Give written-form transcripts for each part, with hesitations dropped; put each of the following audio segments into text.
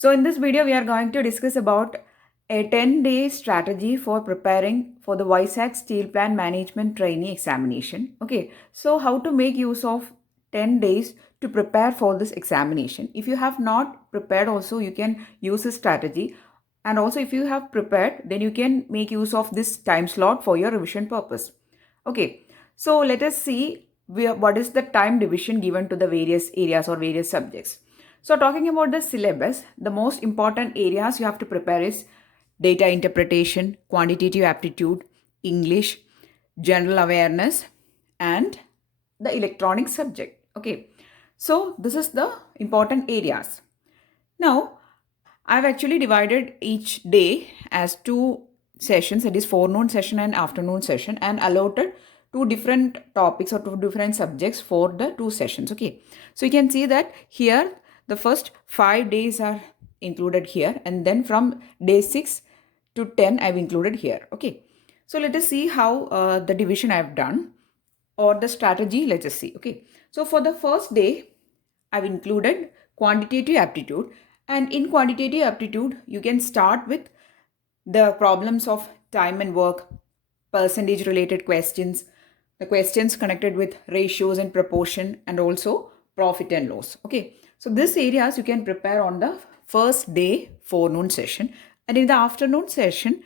So in this video, we are going to discuss about a 10-day strategy for preparing for the WISAC Steel Plant Management Trainee Examination. Okay, so how to make use of 10 days to prepare for this examination. If you have not prepared also, you can use this strategy. And also if you have prepared, then you can make use of this time slot for your revision purpose. Okay, so let us see what is the time division given to the various areas or various subjects. So talking about the syllabus, the most important areas you have to prepare is data interpretation, quantitative aptitude, English, general awareness, and the electronic subject. Okay, so this is the important areas. Now, I've actually divided each day as two sessions, that is forenoon session and afternoon session, and allotted two different topics or two different subjects for the two sessions. Okay, so you can see that here the first 5 days are included here, and then from day 6 to 10 I've included here. Okay, so let us see how the division I've done or the strategy. Let us see. Okay, so for the first day I've included quantitative aptitude, and in quantitative aptitude you can start with the problems of time and work, percentage related questions, the questions connected with ratios and proportion, and also profit and loss. Okay, so these areas you can prepare on the first day forenoon session, and in the afternoon session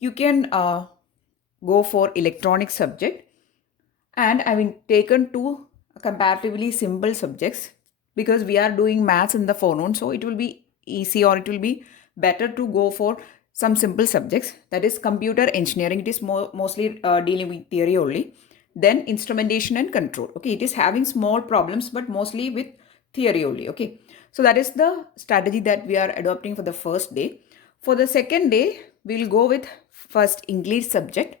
you can go for electronic subject, and I've taken two comparatively simple subjects because we are doing maths in the forenoon, so it will be easy or it will be better to go for some simple subjects, that is computer engineering. It is mostly dealing with theory only. Then instrumentation and control. Okay, it is having small problems but mostly with theory only. Okay, so that is the strategy that we are adopting for the first day. For the second day we'll go with first English subject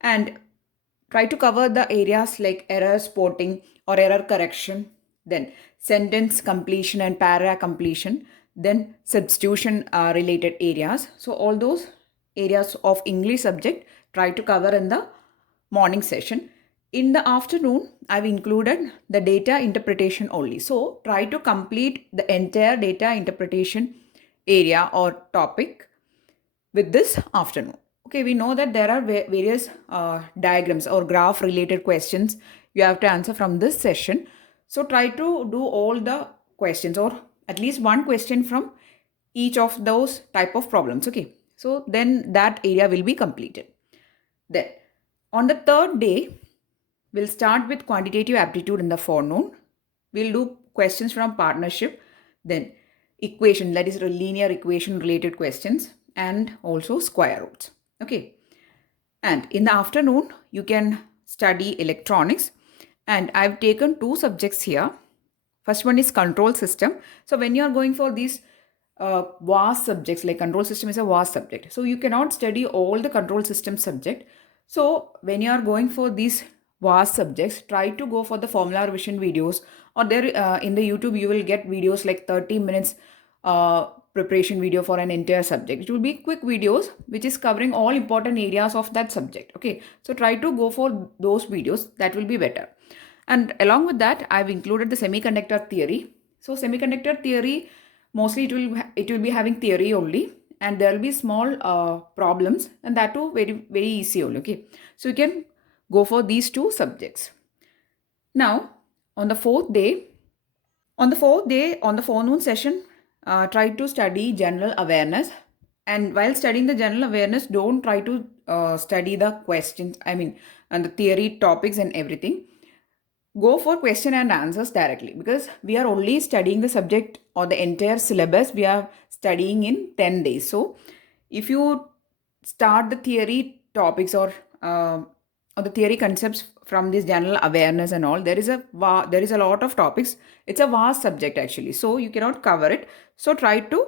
and try to cover the areas like error spotting or error correction, then sentence completion and para completion, then substitution related areas. So all those areas of English subject try to cover in the morning session. In the afternoon, I've included the data interpretation only. So try to complete the entire data interpretation area or topic with this afternoon. Okay, we know that there are various diagrams or graph related questions you have to answer from this session. So try to do all the questions or at least one question from each of those type of problems. Okay, so then that area will be completed. Then on the third day, we'll start with quantitative aptitude in the forenoon. We'll do questions from partnership, then equation, that is linear equation related questions, and also square roots. Okay, and in the afternoon you can study electronics, and I've taken two subjects here. First one is control system. So when you are going for these vast subjects, like control system is a vast subject, so you cannot study all the control system subject. So when you are going for these vast subjects, try to go for the formula revision videos, or there in the YouTube you will get videos like 30 minutes preparation video for an entire subject. It will be quick videos which is covering all important areas of that subject. Okay, so try to go for those videos, that will be better. And along with that, I've included the semiconductor theory. So semiconductor theory, mostly it will be having theory only, and there will be small problems, and that too very easy only. Okay, so you can go for these two subjects. Now on the fourth day, on the forenoon session, try to study general awareness. And while studying the general awareness, don't try to study the questions, and the theory topics and everything. Go for question and answers directly, because we are only studying the subject or the entire syllabus we are studying in 10 days. So if you start the theory topics or the theory concepts from this general awareness and all, there is a lot of topics. It's a vast subject actually, so you cannot cover it. So try to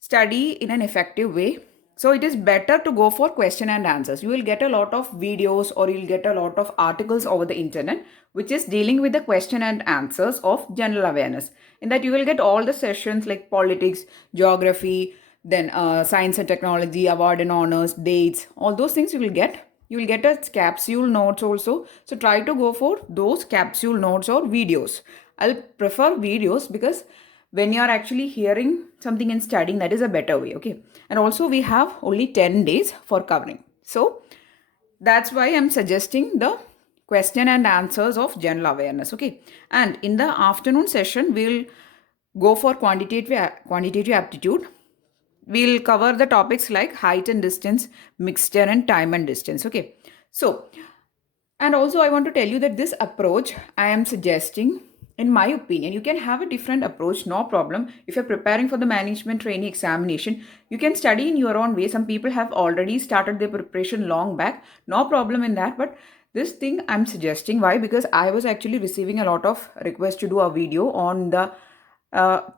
study in an effective way. So it is better to go for question and answers. You will get a lot of videos or you'll get a lot of articles over the internet which is dealing with the question and answers of general awareness. In that you will get all the sessions like politics, geography, then science and technology, award and honors, dates, all those things you will get. You will get a capsule notes also. So try to go for those capsule notes or videos. I'll prefer videos because when you're actually hearing something and studying, that is a better way. Okay. And also we have only 10 days for covering. So that's why I'm suggesting the question and answers of general awareness. Okay. And in the afternoon session, we'll go for quantitative aptitude. We'll cover the topics like height and distance, mixture, and time and distance. Okay. So, and also I want to tell you that this approach I am suggesting, in my opinion, you can have a different approach, no problem. If you're preparing for the management trainee examination, you can study in your own way. Some people have already started their preparation long back, no problem in that. But this thing I'm suggesting, why? Because I was actually receiving a lot of requests to do a video on the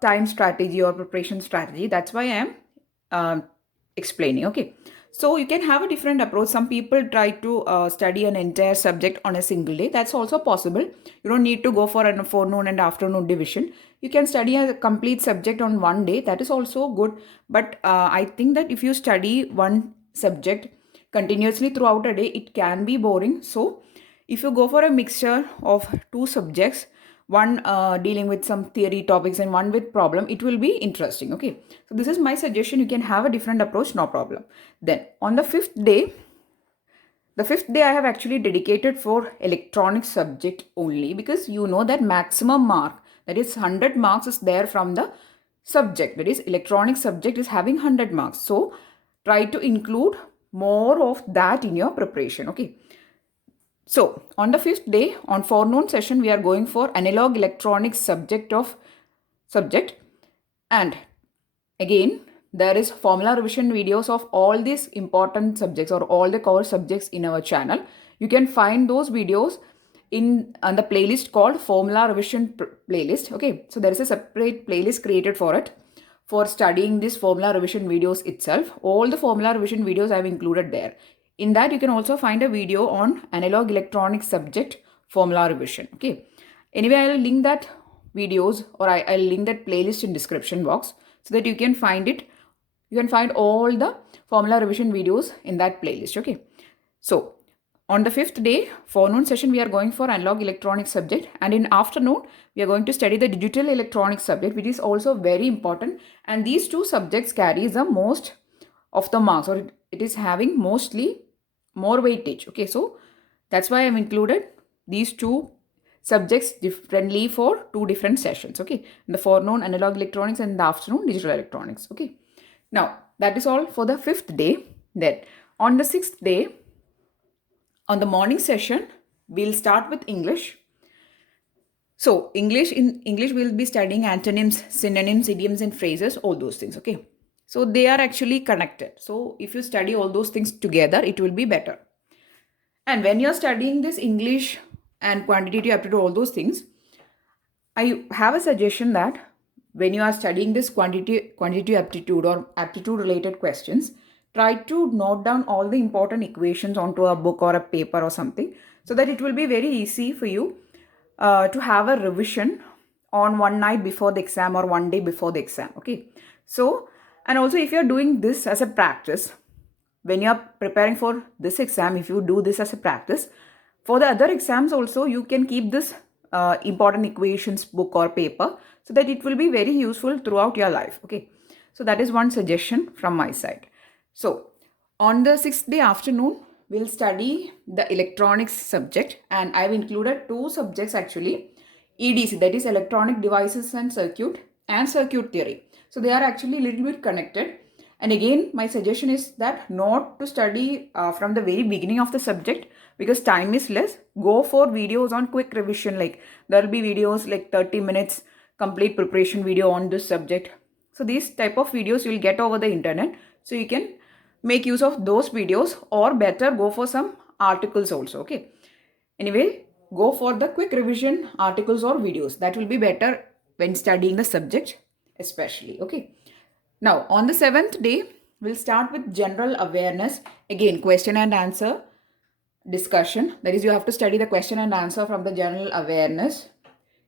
time strategy or preparation strategy. That's why I am explaining. Okay. So you can have a different approach. Some people try to study an entire subject on a single day. That's also possible. You don't need to go for an forenoon and afternoon division. You can study a complete subject on one day. That is also good. But I think that if you study one subject continuously throughout a day, it can be boring. So if you go for a mixture of two subjects, one dealing with some theory topics and one with problem, it will be interesting. Okay, so this is my suggestion. You can have a different approach, no problem. Then on the fifth day I have actually dedicated for electronics subject only, because you know that maximum mark, that is 100 marks, is there from the subject. That is, electronics subject is having 100 marks, so try to include more of that in your preparation. Okay, so on the fifth day, on forenoon session, we are going for analog electronics subject. And again, there is formula revision videos of all these important subjects or all the core subjects in our channel. You can find those videos on the playlist called formula revision playlist. Okay, so there is a separate playlist created for it, for studying this formula revision videos itself. All the formula revision videos I have included there. In that, you can also find a video on analog electronics subject formula revision. Okay. Anyway, I'll link that videos, or I'll link that playlist in description box, so that you can find it. You can find all the formula revision videos in that playlist. Okay. So on the fifth day, forenoon session, we are going for analog electronics subject, and in afternoon, we are going to study the digital electronics subject, which is also very important. And these two subjects carries the most of the marks, or it is having mostly more weightage. Okay, so that's why I've included these two subjects differently for two different sessions. Okay, in the forenoon analog electronics and in the afternoon digital electronics. Okay, now that is all for the fifth day. Then on the sixth day, on the morning session, we'll start with English. So in English, we'll be studying antonyms, synonyms, idioms, and phrases, all those things. Okay, so they are actually connected. So if you study all those things together, it will be better. And when you're studying this English and quantitative aptitude, all those things, I have a suggestion that when you are studying this quantitative aptitude or aptitude related questions, try to note down all the important equations onto a book or a paper or something, so that it will be very easy for you to have a revision on one night before the exam or one day before the exam. Okay, so, and also if you're doing this as a practice, when you're preparing for this exam, if you do this as a practice, for the other exams also, you can keep this important equations book or paper, so that it will be very useful throughout your life. Okay, so that is one suggestion from my side. So on the sixth day afternoon, we'll study the electronics subject, and I've included two subjects actually, EDC, that is electronic devices and circuit theory. So they are actually a little bit connected. And again, my suggestion is that not to study from the very beginning of the subject, because time is less. Go for videos on quick revision. Like there will be videos like 30 minutes complete preparation video on this subject. So these type of videos you'll get over the internet. So you can make use of those videos, or better go for some articles also. Okay. Anyway, go for the quick revision articles or videos. That will be better when studying the subject especially. Okay. Now, on the seventh day, we'll start with general awareness. Again, question and answer discussion. That is, you have to study the question and answer from the general awareness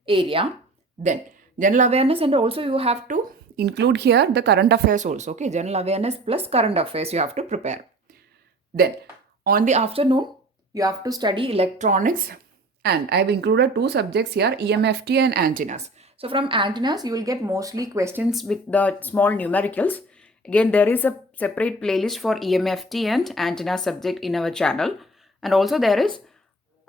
area. Then, general awareness, and also you have to include here the current affairs also. Okay, general awareness plus current affairs you have to prepare. Then, on the afternoon, you have to study electronics, and I have included two subjects here, EMFT and antennas. So from antennas, you will get mostly questions with the small numericals. Again, there is a separate playlist for EMFT and antenna subject in our channel. And also there is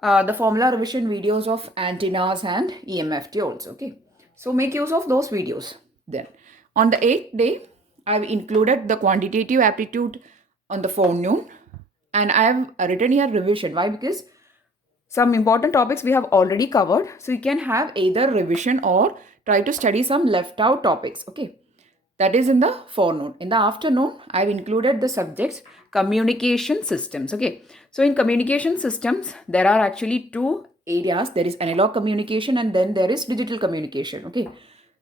the formula revision videos of antennas and EMFT also. Okay. So make use of those videos. Then on the 8th day, I've included the quantitative aptitude on the forenoon, and I have written here revision. Why? Because some important topics we have already covered. So you can have either revision or try to study some left out topics. Okay. That is in the forenoon. In the afternoon, I've included the subjects communication systems. Okay. So in communication systems, there are actually two areas. There is analog communication and then there is digital communication. Okay.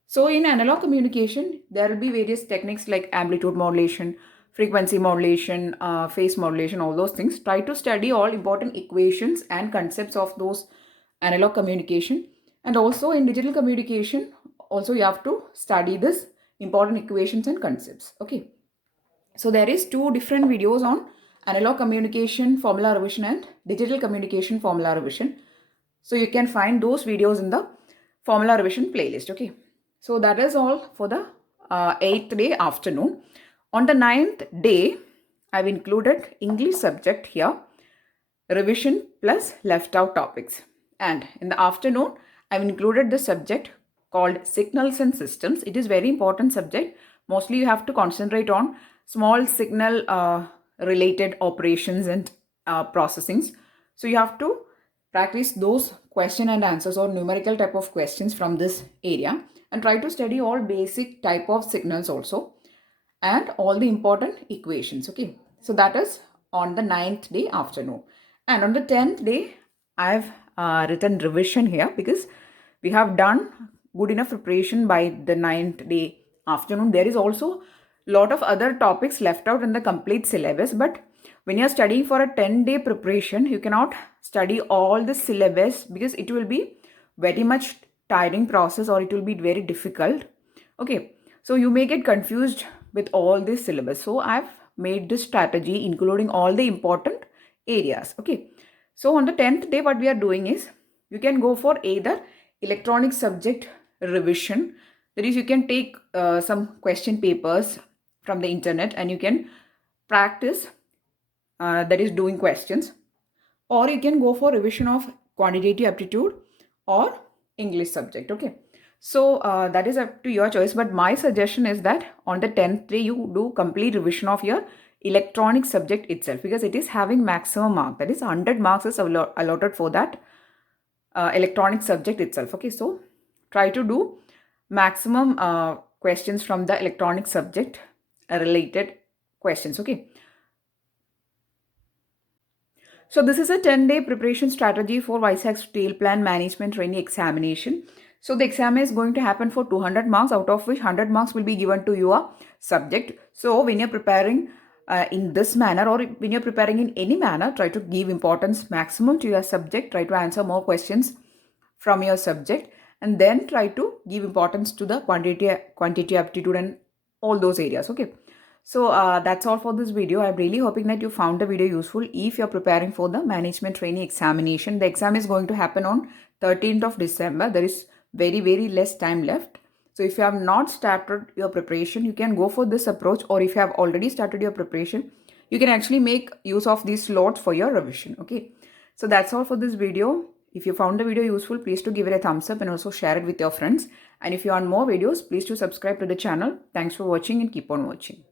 So in analog communication, there will be various techniques like amplitude modulation, frequency modulation, phase modulation, all those things. Try to study all important equations and concepts of those analog communication. And also in digital communication, also you have to study this important equations and concepts. Okay. So there is two different videos on analog communication formula revision and digital communication formula revision. So you can find those videos in the formula revision playlist. Okay. So that is all for the 8th day afternoon. On the 9th day, I've included English subject here, revision plus left out topics. And in the afternoon, I've included the subject called signals and systems. It is very important subject. Mostly you have to concentrate on small signal related operations and processings. So you have to practice those question and answers or numerical type of questions from this area, and try to study all basic type of signals also and all the important equations. Okay. So that is on the 9th day afternoon. And on the 10th day, I've written revision here because we have done good enough preparation by the 9th day afternoon. There is also a lot of other topics left out in the complete syllabus, but when you're studying for a 10-day preparation, you cannot study all the syllabus because it will be very much tiring process or it will be very difficult. Okay, so you may get confused with all this syllabus. So I've made this strategy including all the important areas. Okay, so on the 10th day, what we are doing is you can go for either electronic subject revision. That is, you can take some question papers from the internet and you can practice, that is doing questions, or you can go for revision of quantitative aptitude or English subject. Okay, so that is up to your choice, but my suggestion is that on the 10th day you do complete revision of your electronic subject itself, because it is having maximum mark, that is 100 marks is allotted for that electronic subject itself. Okay, so try to do maximum questions from the electronic subject related questions. Okay, so this is a 10-day preparation strategy for Vizag Steel Plant Management Trainee Examination. So the exam is going to happen for 200 marks, out of which 100 marks will be given to your subject. So when you're preparing in this manner, or when you're preparing in any manner, try to give importance maximum to your subject. Try to answer more questions from your subject, and then try to give importance to the quantity aptitude and all those areas. Okay. So that's all for this video. I'm really hoping that you found the video useful. If you're preparing for the management trainee examination, the exam is going to happen on 13th of December. There is very less time left. So if you have not started your preparation, you can go for this approach, or if you have already started your preparation, you can actually make use of these slots for your revision. Okay. So that's all for this video. If you found the video useful, please to give it a thumbs up and also share it with your friends. And if you want more videos, please to subscribe to the channel. Thanks for watching and keep on watching.